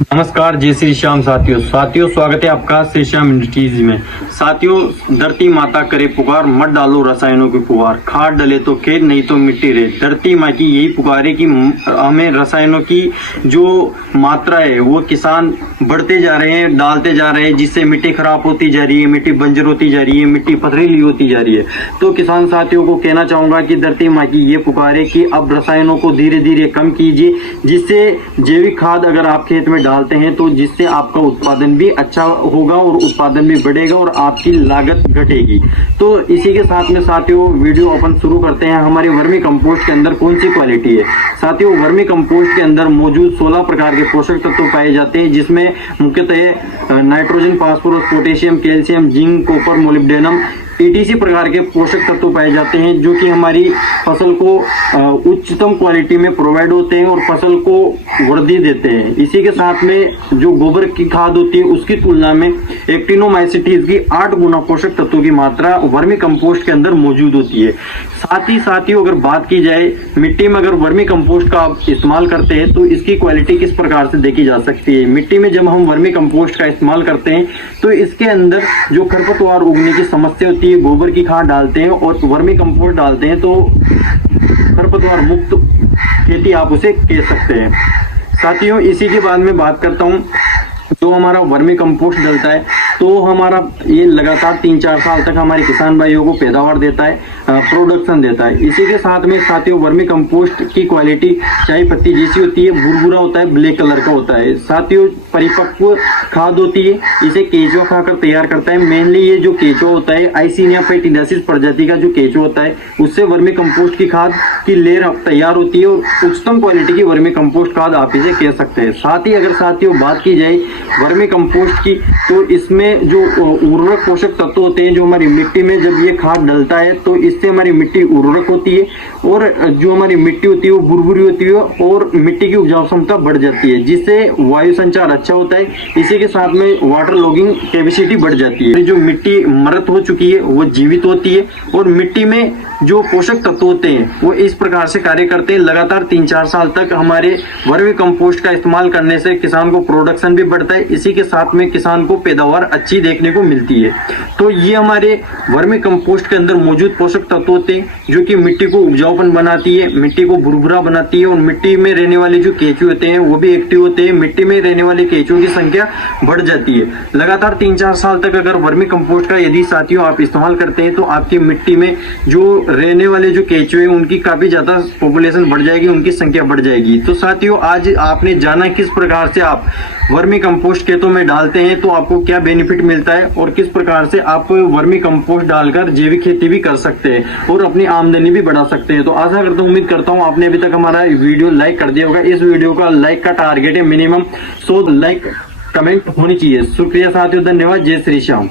नमस्कार, जय श्री श्याम साथियों स्वागत है आपका श्री श्याम इंडस्ट्रीज में। साथियों, धरती माता करे पुकार, मत डालो रसायनों की पुकार, खाद डले तो खेत नहीं तो मिट्टी रहे। धरती माँ की यही पुकार है कि हमें रसायनों की जो मात्रा है वो किसान बढ़ते जा रहे हैं, डालते जा रहे हैं, जिससे मिट्टी खराब होती जा रही है, मिट्टी बंजर होती जा रही है, मिट्टी पथरीली होती जा रही है। तो किसान साथियों को कहना चाहूंगा कि धरती माँ की ये पुकार है कि अब रसायनों को धीरे धीरे कम कीजिए, जिससे जैविक खाद अगर आप खेत में डालते हैं तो जिससे आपका उत्पादन भी अच्छा होगा और उत्पादन भी बढ़ेगा और आपकी लागत घटेगी। तो इसी के साथ में साथियों वीडियो अपन शुरू करते हैं। हमारे वर्मी कंपोस्ट के अंदर कौन सी क्वालिटी है? साथियों, वर्मी कंपोस्ट के अंदर मौजूद 16 प्रकार के पोषक तत्व पाए जाते हैं, जिसमें मुख्यतः nitrogen, phosphorus, potassium, calcium, zinc, copper, molybdenum ETC प्रकार के पोषक तत्व पाए जाते हैं, जो कि हमारी फसल को उच्चतम क्वालिटी में प्रोवाइड होते हैं और फसल को वृद्धि देते हैं। इसी के साथ में जो गोबर की खाद होती है उसकी तुलना में एक्टिनोमाइसिटीज की 8 गुना पोषक तत्वों की मात्रा वर्मी कंपोस्ट के अंदर मौजूद होती है। साथ ही साथियों, अगर बात की जाए मिट्टी में अगर वर्मी कंपोस्ट का आप इस्तेमाल करते हैं तो इसकी क्वालिटी किस प्रकार से देखी जा सकती है। मिट्टी में जब हम वर्मी कंपोस्ट का इस्तेमाल करते हैं तो इसके अंदर जो खरपतवार उगने की समस्या होती है, गोबर की खाद डालते हैं और वर्मी कंपोस्ट डालते हैं तो खरपतवार मुक्त खेती आप उसे कह सकते हैं। साथियों, इसी के बाद में बात करता हूँ, जो हमारा वर्मी कंपोस्ट डलता है तो हमारा ये लगातार 3-4 साल तक हमारे किसान भाइयों को पैदावार देता है, प्रोडक्शन देता है। इसी के साथ में साथियों, वर्मी कंपोस्ट की क्वालिटी चाय पत्ती जैसी होती है, भुरभुरा होता है, ब्लैक कलर का होता है। साथियों, परिपक्व खाद होती है, इसे केंचुआ खाकर तैयार करता है। मेनली ये जो केंचुआ होता है, आइसिनिया पैटिडासिस प्रजाति का जो केंचुआ होता है, उससे वर्मी कंपोस्ट की खाद की लेयर तैयार होती है और उच्चतम क्वालिटी की वर्मी कंपोस्ट खाद आप इसे कह सकते हैं। साथ ही अगर साथियों बात की जाए वर्मी कंपोस्ट की, तो इसमें जो उर्वरक पोषक तत्व होते हैं, जो हमारी मिट्टी में जब ये खाद डलता है तो इससे हमारी मिट्टी उर्वरक होती है और जो हमारी मिट्टी होती है वो भुरभुरी होती है और मिट्टी की उपजाऊ क्षमता बढ़ जाती है, जिससे वायु संचार अच्छा होता है। इसी के साथ में वाटर लॉगिंग कैपेसिटी बढ़ जाती है। जो मिट्टी मृत हो चुकी है वो जीवित होती है और मिट्टी में जो पोषक तत्व होते हैं वो इस प्रकार से कार्य करते हैं। लगातार 3-4 साल तक हमारे वर्मी कंपोस्ट का इस्तेमाल करने से किसान को प्रोडक्शन भी बढ़ता है, इसी के साथ में किसान को पैदावार अच्छी देखने को मिलती है। तो ये हमारे वर्मी कंपोस्ट के अंदर मौजूद पोषक तत्व होते हैं जो कि मिट्टी को उपजाऊपन बनाती है, मिट्टी को भुरभुरा बनाती है और मिट्टी में रहने वाले जो केंचुए होते हैं वो भी एक्टिव होते हैं। मिट्टी में रहने वाले केंचुओं की संख्या बढ़ जाती है। लगातार 3-4 साल तक अगर वर्मी कंपोस्ट का यदि साथियों आप इस्तेमाल करते हैं तो आपकी मिट्टी में जो रहने वाले जो केंचुए हैं उनकी काफी ज्यादा पॉपुलेशन बढ़ जाएगी, उनकी संख्या बढ़ जाएगी। तो साथियों, आज आपने जाना किस प्रकार से आप वर्मी कंपोस्ट खेतों में डालते हैं तो आपको क्या बेनिफिट मिलता है और किस प्रकार से आप वर्मी कंपोस्ट डालकर जैविक खेती भी कर सकते हैं और अपनी आमदनी भी बढ़ा सकते हैं। तो आशा करता हूँ, उम्मीद करता हूँ आपने अभी तक हमारा वीडियो लाइक कर दिया होगा। इस वीडियो का लाइक का टारगेट है मिनिमम 100 लाइक कमेंट होनी चाहिए। शुक्रिया साथियों, धन्यवाद, जय श्री श्याम।